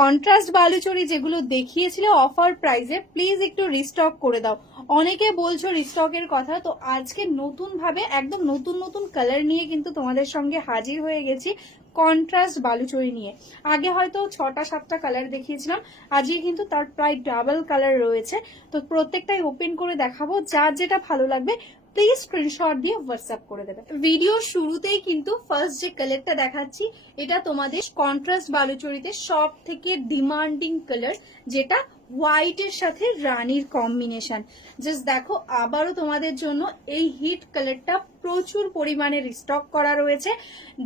Contrast Baluchari যেগুলো দেখিয়েছিলে offer প্রাইসে, please একটু রিস্টক করে দাও। অনেকে বলছো রিস্টকের কথা, তো আজকে নতুন ভাবে একদম নতুন নতুন কালার নিয়ে কিন্তু তোমাদের সঙ্গে হাজির হয়ে গেছি কন্ট্রাস্ট বালুচরি নিয়ে। আগে হয়তো 6টা 7টা কালার দেখিয়েছিলাম, আজকে কিন্তু তার প্রায় ডাবল কালার রয়েছে। তো প্রত্যেকটাই ওপেন করে দেখাবো, যার যেটা ভালো লাগবে প্লিজ স্ক্রিনশট দিয়ে হোয়াটসঅ্যাপ করে দেবে। ভিডিওর শুরুতেই কিন্তু ফার্স্ট যে কালারটা দেখাচ্ছি, এটা তোমাদের কন্ট্রাস্ট বালুচরিতে সব থেকে ডিমান্ডিং কালার, যেটা হোয়াইটের সাথে রানীর কম্বিনেশন। জাস্ট দেখো, আবারও তোমাদের জন্য এই হিট কালারটা প্রচুর পরিমাণে রিস্টক করা রয়েছে।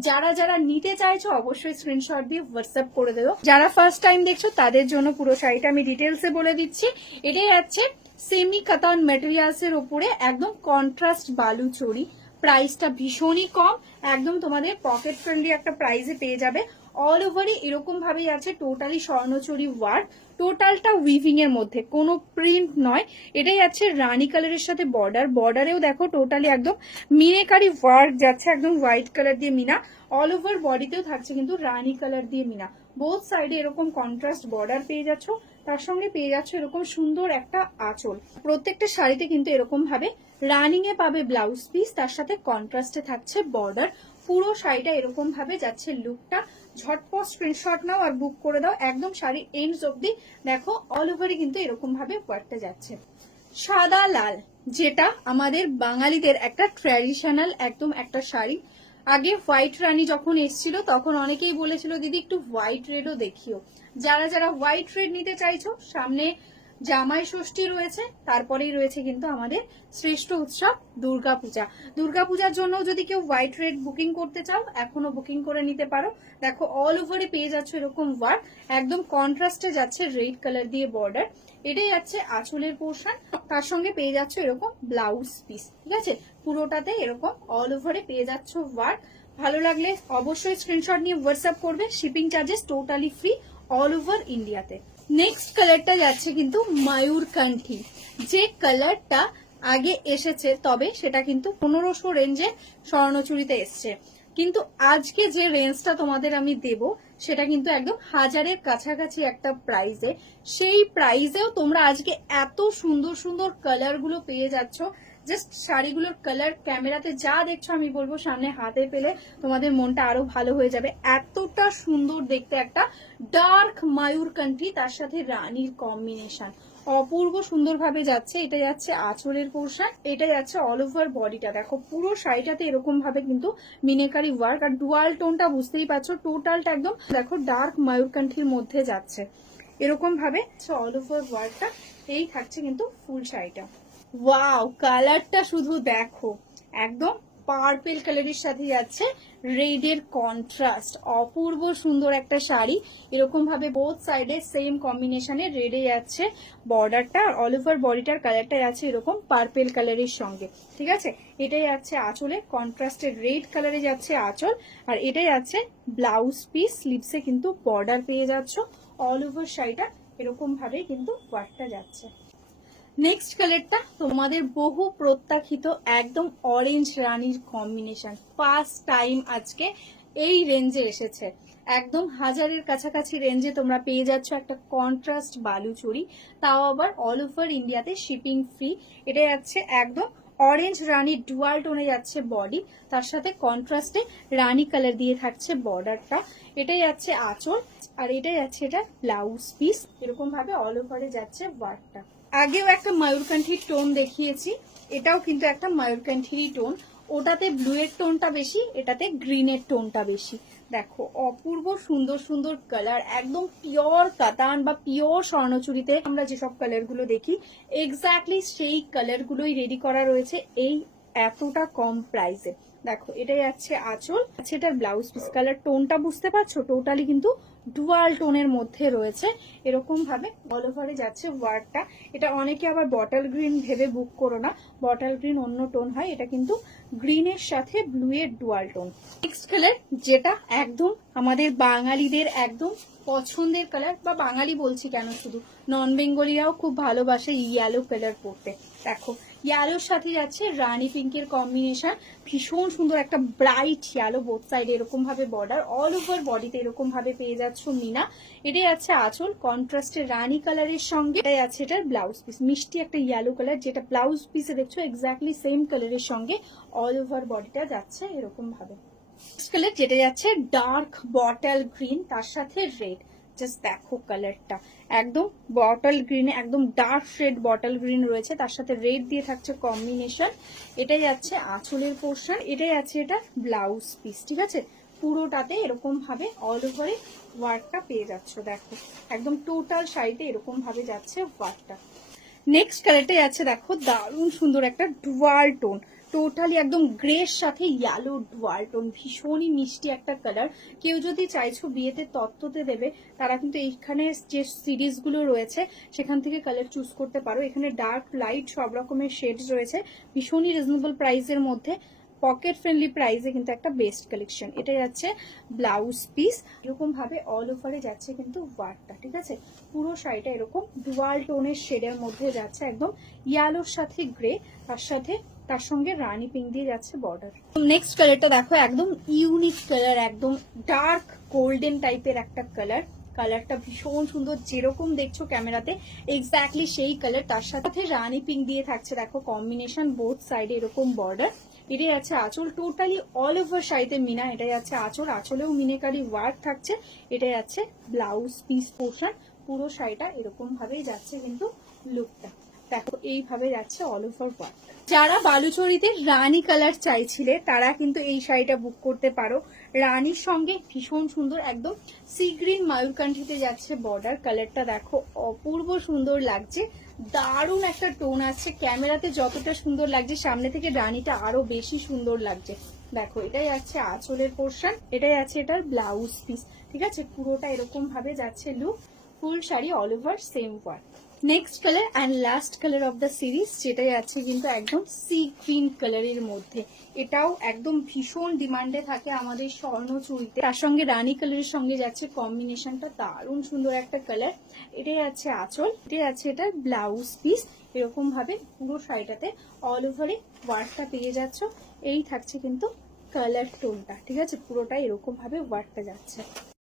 যারা যারা নিতে চাইছো অবশ্যই স্ক্রিনশট দিয়ে হোয়াটসঅ্যাপ করে দেবো। যারা ফার্স্ট টাইম দেখছো তাদের জন্য পুরো শাড়িটা আমি ডিটেলসে বলে দিচ্ছি। এটাই আছে সেমি কাতান মেটেরিয়ালস এর উপরে একদম কন্ট্রাস্ট বালুচরি। প্রাইসটা ভীষণই কম, একদম তোমাদের পকেট ফ্রেন্ডলি একটা প্রাইসে পেয়ে যাবে। অল ওভারই এরকম ভাবেই আছে, টোটালি স্বর্ণচুরি ওয়ার্ক, টোটালটা উইভিং এর মধ্যে, কোনো প্রিন্ট নয়। এটাই আছে রানী কালারের সাথে বর্ডার, বর্ডারেও দেখো টোটালি একদম মিনেকারি ওয়ার্ক যাচ্ছে, একদম হোয়াইট কালার দিয়ে মিনা। অল ওভার বডিতেও থাকছে কিন্তু রানী কালার দিয়ে মিনা। বোথ সাইডে এরকম কন্ট্রাস্ট বর্ডার পেয়ে যাচ্ছ, তার সঙ্গে পেয়ে যাচ্ছ এরকম সুন্দর একটা আঁচল। প্রত্যেকটা শাড়িতে কিন্তু এরকম ভাবে রানিং এ পাবে ব্লাউজ পিস, তার সাথে কন্ট্রাস্টে থাকছে বর্ডার। পুরো শাড়িটা এরকম ভাবে যাচ্ছে লুকটা। ঝটপট স্ক্রিনশট নাও আর বুক করে দাও, একদম শাড়ি এন্ডস অব্দি দেখো অল ওভারই কিন্তু এরকম ভাবে ওয়ার্কটা যাচ্ছে। সাদা লাল, যেটা আমাদের বাঙালিদের একটা ট্র্যাডিশনাল একদম একটা শাড়ি। আগে হোয়াইট রানী যখন এসেছিল তখন অনেকেই বলেছিল দিদি একটু হোয়াইট রেডও দেখিও। যারা যারা হোয়াইট রেড নিতে চাইছো, সামনে জামাই ষষ্ঠী রয়েছে, তারপরেই রয়েছে কিন্তু আমাদের শ্রেষ্ঠ উৎসব দুর্গাপূজা। দুর্গাপূজার জন্য যদি কেউ হোয়াইট রেড বুকিং করতে চাও এখনো বুকিং করে নিতে পারো। দেখো অল ওভারে পেয়ে যাচ্ছ এরকম ওয়ার্ক, একদম কন্ট্রাস্টে যাচ্ছে রেড কালার দিয়ে বর্ডার। এটাই যাচ্ছে আঁচলের পোর্শন, তার সঙ্গে পেয়ে যাচ্ছ এরকম ব্লাউজ পিস। ঠিক আছে, পুরোটাতে এরকম অল ওভারে পেয়ে যাচ্ছ ওয়ার্ক। ভালো লাগলে অবশ্যই স্ক্রিনশট নিয়ে হোয়াটসঅ্যাপ করবে, shipping charges totally free all over ইন্ডিয়াতে। নেক্সট কালারটা যাচ্ছে কিন্তু ময়ূরকান্ঠী, যে কালারটা আগে এসেছে, তবে সেটা কিন্তু 1500 রেঞ্জে স্বর্ণচুরিতে এসছে। কিন্তু আজকে যে রেঞ্জটা তোমাদের আমি দেব সেটা কিন্তু একদম 1000-এর কাছাকাছি একটা প্রাইসে। সেই প্রাইসেও তোমরা আজকে এত সুন্দর সুন্দর কালার গুলো পেয়ে যাচ্ছ। জাস্ট শাড়িগুলোর কালার ক্যামেরাতে যা দেখছো আমি বলবো সামনে হাতে পেলে তোমাদের মনটা আরো ভালো হয়ে যাবে। এতটা সুন্দর দেখতে একটা ডার্ক ময়ূরকান্ঠী, তার সাথে রানীর কম্বিনেশন অপূর্ব সুন্দর ভাবে যাচ্ছে। এটা যাচ্ছে আঁচলের পোর্শন, এটা যাচ্ছে অল ওভার বডিটা। দেখো পুরো শাড়িটাতে এরকম ভাবে কিন্তু মিনেকারি ওয়ার্ক, আর ডুয়াল টোনটা বুঝতেই পারছো, টোটালটা একদম দেখো ডার্ক ময়ূরকান্ঠীর মধ্যে যাচ্ছে এরকম ভাবে অল ওভার ওয়ার্কটা। এই থাকছে কিন্তু ফুল শাড়িটা। ওয়াও, কালারটা শুধু দেখো, একদম পার্পেল কালারের সাথে যাচ্ছে রেড এর কন্ট্রাস্ট। অপূর্ব সুন্দর একটা শাড়ি, এরকম ভাবে বোথ সাইডে সেম কম্বিনেশনে রেডে যাচ্ছে বর্ডারটা, আর অল ওভার বডিটার কালারটা যাচ্ছে এরকম পার্পেল কালারের সঙ্গে। ঠিক আছে, এটাই যাচ্ছে আঁচলে, কন্ট্রাস্টের রেড কালারে যাচ্ছে আঁচল, আর এটাই যাচ্ছে ব্লাউজ পিস। স্লিভসে কিন্তু বর্ডার পেয়ে যাচ্ছ, অল ওভার শাড়িটা এরকম ভাবে কিন্তু ওয়ার্কটা যাচ্ছে। নেক্সট কালারটা তোমাদের বহু প্রত্যাখিত একদম অরেঞ্জ রানীর কম্বিনেশন, ফার্স্ট টাইম আজকে এই রেঞ্জে এসেছে। একদম 1000-এর কাছাকাছি রেঞ্জে তোমরা পেয়ে যাচ্ছ একটা কন্ট্রাস্ট বালুচরি, তাও আবার অল ওভার ইন্ডিয়াতে শিপিং ফ্রি। এটা যাচ্ছে একদম অরেঞ্জ রানী ডুয়াল টোনে যাচ্ছে বডি, তার সাথে কন্ট্রাস্টে রানী কালার দিয়ে থাকছে বর্ডারটা। এটাই যাচ্ছে আঁচল, আর এটাই যাচ্ছে এটা ব্লাউজ পিস। এরকম ভাবে অল ওভারে যাচ্ছে ওয়ার্কটা। আগেও একটা ময়ূরকান্ঠির টোন দেখিয়েছি, এটাও কিন্তু একটা ময়ূরকান্ঠিরই টোন। ওটাতে ব্লু এর টোনটা বেশি, এটাতে গ্রিনের টোনটা বেশি। দেখো অপূর্ব সুন্দর সুন্দর কালার, একদম পিওর কাতান বা পিওর স্বর্ণচুরিতে আমরা যেসব কালার গুলো দেখি এক্স্যাক্টলি সেই কালার গুলোই রেডি করা রয়েছে এই এতটা কম প্রাইসে। দেখো এটা যাচ্ছে আঁচল, আচ্ছা এটার ব্লাউজ পিস। কালার টোনটা বুঝতে পারছো, টোটালি কিন্তু ডুয়াল টোনের মধ্যে রয়েছে এরকম ভাবে অল ওভারে যাচ্ছে ওয়ার্কটা। এটা অনেকে আবার বটল গ্রিন ভেবে বুক করো না, বটল গ্রিন অন্য টোন হয়, এটা কিন্তু গ্রিনের সাথে ব্লু এর ডুয়াল টোন। নেক্সট কালার, যেটা একদম আমাদের বাঙালিদের একদম পছন্দের কালার, বা বাঙালি বলছি কেন, শুধু নন বেঙ্গলিরাও খুব ভালোবাসে ইয়েলো কালার পরতে। দেখো ইয়েলোর সাথে যাচ্ছে রানী পিঙ্কের কম্বিনেশন, ভীষণ সুন্দর একটা ব্রাইট ইয়েলো, বোথ সাইড এরকম ভাবে বর্ডার, অল ওভার বডিতে এরকম ভাবে পেয়ে যাচ্ছ মিনা। এটাই আছে আঁচল কন্ট্রাস্টের রানী কালারের সঙ্গে, এটাই আছে এটার ব্লাউজ পিস, মিষ্টি একটা ইয়েলো কালার, যেটা ব্লাউজ পিসে দেখছো এক্স্যাক্টলি সেম কালারের সঙ্গে অল ওভার বডিটা যাচ্ছে এরকম ভাবে। নেক্সট কালার যেটা যাচ্ছে ডার্ক বটল গ্রিন, তার সাথে রেড, জাস্ট দেখো কালারটা একদম বটল গ্রিন, একদম ডার্ক শেড বটল গ্রিন রয়েছে, তার সাথে রেড দিয়ে থাকছে কম্বিনেশন। এটাই যাচ্ছে আঁচলের পোর্শন, এটাই আছে এটা ব্লাউজ পিস। ঠিক আছে, পুরোটাতে এরকম ভাবে অল ওভারে ওয়ার্কটা পেয়ে যাচ্ছ, দেখো একদম টোটাল শাড়িতে এরকম ভাবে যাচ্ছে ওয়ার্কটা। নেক্সট কালারটাই আছে দেখো দারুণ সুন্দর একটা ডুয়াল টোন, টোটালি একদম গ্রের সাথে ইয়েলো ডুয়াল টোন, ভীষণই মিষ্টি একটা কালার। কেউ যদি চাইছো বিয়েতে তত্ত্বতে দেবে, তারা কিন্তু এইখানে যে সিরিজ গুলো রয়েছে সেখান থেকে কালার চুজ করতে পারো। এখানে ডার্ক লাইট সব রকমের শেডস রয়েছে, ভীষণই রিজনেবল প্রাইসের মধ্যে, পকেট ফ্রেন্ডলি প্রাইসে কিন্তু একটা বেস্ট কালেকশন। এটা যাচ্ছে ব্লাউজ পিস, এরকম ভাবে অল ওভারে যাচ্ছে কিন্তু ওয়ার্কটা। ঠিক আছে, পুরো শাড়িটা এরকম ডুয়াল টোনের শেডের মধ্যে যাচ্ছে, একদম ইয়ালোর সাথে গ্রে, তার সঙ্গে রানী পিঙ্ক দিয়ে যাচ্ছে বর্ডার। নেক্সট কালারটা দেখো একদম ইউনিক কালার, একদম ডার্ক গোল্ডেন টাইপের একটা কালার, কালারটা ভীষণ সুন্দর, যেরকম দেখছো ক্যামেরাতে এক্স্যাক্টলি সেই কালার, তার সাথে রানী পিঙ্ক দিয়ে থাকছে দেখো কম্বিনেশন, বোথ সাইডে এরকম বর্ডার। এটাই আছে আঁচল, টোটালি অল ওভার শাড়িতে মিনা, এটাই আছে আঁচল, আঁচলেও মিনেকারি ওয়ার্ক থাকছে, এটাই আছে ব্লাউজ পিস পোর্শন। পুরো শাড়িটা এরকম ভাবেই যাচ্ছে কিন্তু লুকটা দেখো এইভাবে যাচ্ছে অল ওভার ওয়ার্ক। যারা বালুচরীতে রানী কালার চাইছিলে তারা কিন্তু এই শাড়িটা বুক করতে পারো। রানীর সঙ্গে ভীষণ সুন্দর একদম সি গ্রিন ময়ূরকান্ঠিতে যাচ্ছে বর্ডার, কালারটা দেখো অপূর্ব সুন্দর লাগছে, দারুণ একটা টোন আছে, ক্যামেরাতে যতটা সুন্দর লাগছে সামনে থেকে রানীটা আরো বেশি সুন্দর লাগছে। দেখো এটাই আছে আঁচলের পোর্শন, এটাই আছে এটার ব্লাউজ পিস। ঠিক আছে, পুরোটা এরকম ভাবে যাচ্ছে look, full sari all over same work. Next colour and last colour of the series, যেটাই আছে কিন্তু একদম সি গ্রিন কালারের মধ্যে, এটাও একদম ভীষণ ডিমান্ডে থাকে আমাদের স্বর্ণচুরিতে, তার সঙ্গে রানী কালারের সঙ্গে যাচ্ছে কম্বিনেশনটা, দারুণ সুন্দর একটা কালার। এটাই আছে আঁচল, এটাই আছে এটার ব্লাউজ পিস, এরকম ভাবে পুরো শাড়িটাতে অল ওভারে ওয়ার্কটা পেয়ে যাচ্ছ। এই থাকছে কিন্তু কালার টোনটা। ঠিক আছে, পুরোটা এরকম ভাবে ওয়ার্কটা যাচ্ছে।